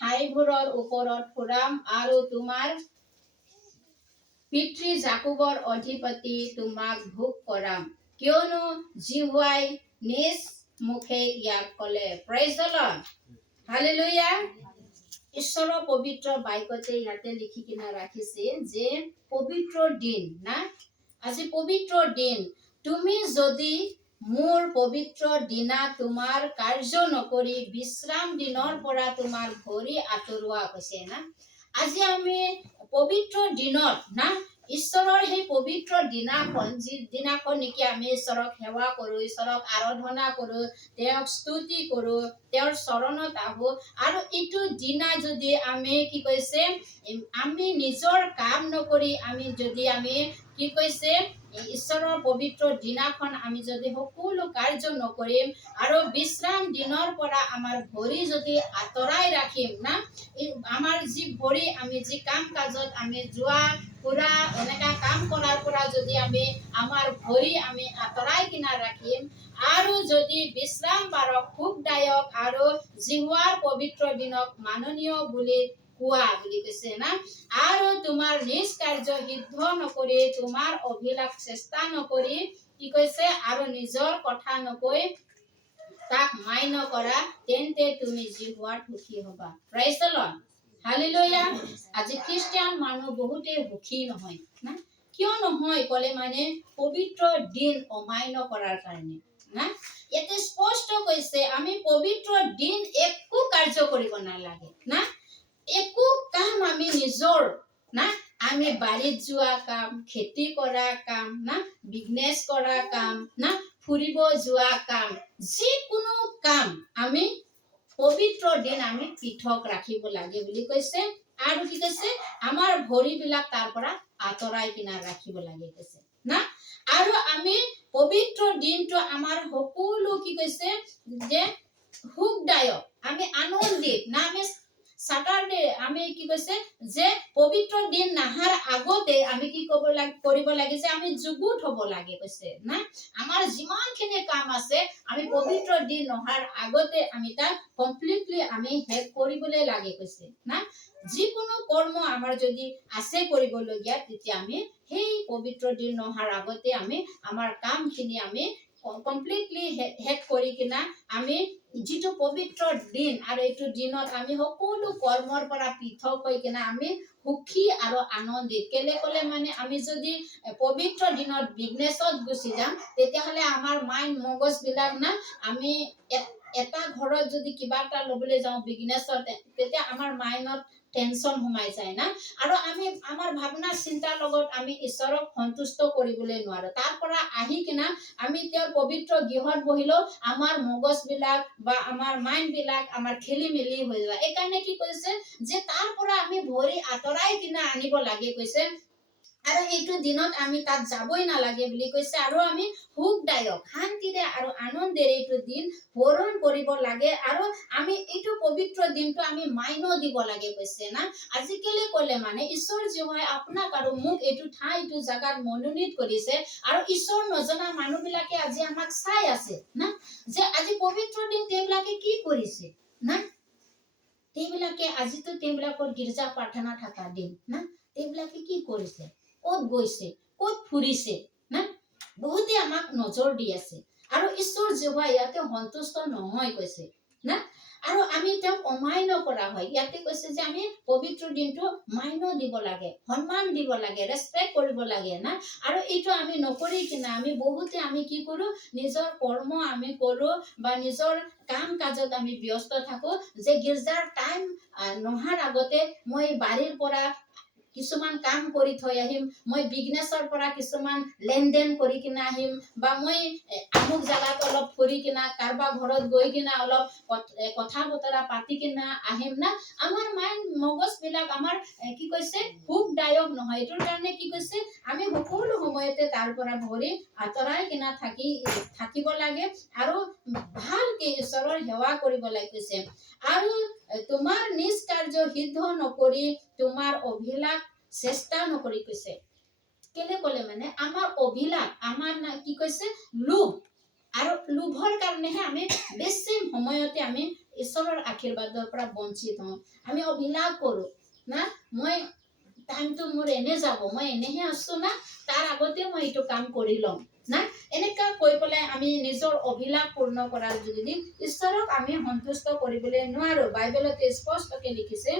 ঠাইবোৰৰ ওপৰত ফুৰাম আৰু তোমাৰ পিতৃ জাকুবৰ অধিপতি তোমাক ভোগ কৰাম, কিয়নো জিহুৱাই নিজ মুখে ইয়াক ক'লে। Praise the lord, hallelujah. ঈশ্বৰৰ পবিত্ৰ বাক্যতে ইয়াতে লিখি কিনে ৰাখিছে যে পবিত্ৰ দিন না, আজি পবিত্ৰ দিন, তুমি যদি মোৰ পবিত্ৰ দিনা তোমাৰ কাৰ্য নকৰি বিশ্ৰাম দিনৰ পৰা তোমাৰ ভৰি আঁতৰোৱা কৈছে না। আজি আমি পবিত্ৰ দিনত না, ঈশ্বৰৰ সেই পবিত্ৰ দিনাখন, যি দিনাখন নেকি আমি ঈশ্বৰক সেৱা কৰোঁ, ঈশ্বৰক আৰাধনা কৰোঁ, তেওঁক স্তুতি কৰোঁ, তেওঁৰ চৰণত আহোঁ, আৰু এইটো দিনা যদি আমি কি কৈছে আমি নিজৰ কাম নকৰি আমি কি কৈছে ঈশ্বৰৰ পবিত্ৰ দিনাখন আমি যদি সকলো কাৰ্য নকৰিম আৰু বিশ্ৰাম দিনৰ পৰা আমাৰ ভৰি যদি আঁতৰাই ৰাখিম না, আমাৰ যি ভৰি আমি যি কাম কাজত আমি যোৱা ফুৰা এনেকা কাম কৰাৰ পৰা যদি আমাৰ ভৰি আমি আঁতৰাই কিনা ৰাখিম আৰু যদি বিশ্ৰাম বাৰক সুখদায়ক আৰু জিহুৱাৰ পবিত্ৰ দিনক মাননীয় বুলি কোৱা বুলি কৈছে না, আৰু তোমাৰ নিজ কাৰ্য সিদ্ধ নকৰি তোমাৰ অভিলাষ চেষ্টা নকৰি কি কৈছে আৰু নিজৰ কথা নকৈ তাক মান্য কৰা, তেন্তে তুমি জিহুৱাত সুখী হবা। Praise the lord, hallelujah. আজি খ্ৰীষ্টিয়ান মানুহ বহুতে সুখী নহয় না, কিয় নহয় ক'লে মানে পবিত্ৰ দিন অমান্য কৰাৰ কাৰণে না। ইয়াতে স্পষ্ট কৈছে আমি পবিত্ৰ দিন একো কাৰ্য কৰিব নালাগে না, একো কাম আমি নিজৰ না, আমি বাৰীত যোৱা কাম, খেতি কৰা কাম না, বিজনেছ কৰা কাম না, ফুৰিব যোৱা কাম, যিকোনো কাম আমি পবিত্ৰ দিন আমি পৃথক ৰাখিব লাগে বুলি কৈছে। আৰু কি কৈছে আমাৰ ভৰিবিলাক তাৰ পৰা আঁতৰাই কিনা ৰাখিব লাগে কৈছে না। আৰু আমি পবিত্ৰ দিনটো আমাৰ সকলো কি কৈছে যে সুখদায়ক, আমি আনন্দিত না, আমি স্যাটাৰডে আমি কি কৈছে যে পবিত্ৰ দিন নাহাৰ আগতে আমি কি কৰিব লাগে যে আমি যুগুত হ'ব লাগে কৈছে না। আমাৰ যিমানখিনি কাম আছে আমি পবিত্ৰ দিন নহাৰ আগতে আমি তাক কমপ্লিটলি আমি শেষ কৰিবলৈ লাগে কৈছে না। যিকোনো কৰ্ম আমাৰ যদি আছে কৰিবলগীয়া, তেতিয়া আমি সেই পবিত্ৰ দিন নহাৰ আগতে আমি আমাৰ কামখিনি আমি কমপ্লিটলি শেষ কৰি কিনা আমি যিটো পবিত্ৰ দিন আৰু এইটো দিনত আমি সকলো কৰ্মৰ পৰা পৃথক হৈ কিনা আমি সুখী আৰু আনন্দিত। কেলে ক'লে মানে আমি যদি পবিত্ৰ দিনত বিজনেছত গুচি যাম, তেতিয়াহ'লে আমাৰ মাইণ্ড মগজবিলাক না, আমি এটা ঘৰত যদি কিবা এটা ল'বলৈ যাওঁ বিজনেছত, তেতিয়া আমাৰ মাইণ্ডত টেনশ্যন সোমাই যায় না, আৰু আমি আমাৰ ভাৱনা চিন্তাৰ লগত আমি ঈশ্বৰক সন্তুষ্ট কৰিবলৈ নোৱাৰোঁ। তাৰ পৰা আহি কিনা আমি তেওঁৰ পবিত্ৰ গৃহত বহিলেও আমাৰ মগজবিলাক বা আমাৰ মাইণ্ডবিলাক আমাৰ খেলি মেলি হৈ যায়। এইকাৰণে কি কৈছে যে তাৰ পৰা আমি ভৰি আঁতৰাই কিনা আনিব লাগে কৈছে, আৰু এইটো দিনত আমি তাত যাবই নালাগে বুলি কৈছে, আৰু আমি সুখদায়ক শান্তিৰে আৰু আনন্দেৰে এইটো দিন পূৰণ কৰিব লাগে, আৰু আমি এইটো পবিত্ৰ দিনটো আমি মান্য দিব লাগে কৈছে না। আজিকালি ক'লে মানে ঈশ্বৰ জিহুৱাই আপোনাক আৰু মোক এইটো ঠাই এইটো জাগাত মনোনীত কৰিছে, আৰু ঈশ্বৰ নজনা মানুহবিলাকে আজি আমাক চাই আছে না, যে আজি পবিত্ৰ দিন তেওঁবিলাকে কি কৰিছে না। তেওঁবিলাকে আজিতো তেওঁবিলাকৰ গীৰ্জা প্ৰাৰ্থনা থকা দিন না, তেওঁবিলাকে কি কৰিছে, ক'ত গৈছে, ক'ত ফুৰিছে না, বহুতে আমাক নজৰ দি আছে, আৰু ঈশ্বৰ জিহুৱাই ইয়াতে সন্তুষ্ট নহয় কৈছে না, আৰু আমি তেওঁক অমান্য কৰা হয়। ইয়াতে কৈছে যে আমি পবিত্ৰ দিনটো মান্য দিব লাগে, সন্মান দিব লাগে, ৰেচপেক্ট কৰিব লাগে না, আৰু এইটো আমি নকৰি কিনা আমি বহুতে আমি কি কৰোঁ, নিজৰ কৰ্ম আমি কৰোঁ বা নিজৰ কাম কাজত আমি ব্যস্ত থাকোঁ, যে গীৰ্জাৰ টাইম নহাৰ আগতে মই বাৰীৰ পৰা কিছুমান কাম কৰি থৈ আহিম, মই বিজনেছৰ পৰা কিছুমান লেনদেন কৰি কিনা আহিম, বা মই আমুক জাগাত অলপ ফুৰি কিনা কাৰোবাৰ ঘৰত গৈ কিনা অলপ কথা বতৰা পাতি কিনা আহিম না, আমাৰ মাইণ্ড মগজবিলাক আমাৰ কি কৈছে সুখদায়ক নহয়। এইটোৰ কাৰণে কি কৈছে আমি সকলো সময়তে তাৰ পৰা ভৰি আঁতৰাই কিনা থাকিব লাগে, আৰু ভালকে ঈশ্বৰৰ সেৱা কৰিব লাগে কৈছে, আৰু তোমাৰ নিজ কাৰ্য সিদ্ধ নকৰি তোমাৰ অভিলাষ চেষ্টা নকৰি কৈছে। কেলে ক'লে মানে আমাৰ অভিলাষ, আমাৰ কি কৈছে লোভ, আৰু লোভৰ কাৰণেহে আমি বেছি সময়তে আমি ঈশ্বৰৰ আশীৰ্বাদৰ পৰা বঞ্চিত হওঁ আমি অভিলাষ কৰোঁ না মই টাইমটো মোৰ এনে যাব মই এনেহে আছোঁ না তাৰ আগতে মই এইটো কাম কৰি ল'ম না এনেকা কৈ পেলাই আমি নিজৰ অভিলাষ পূৰ্ণ কৰাৰ যোগেদি ঈশ্বৰক আমি সন্তুষ্ট কৰিবলৈ নোৱাৰোঁ বাইবেলতে স্পষ্টকৈ লিখিছে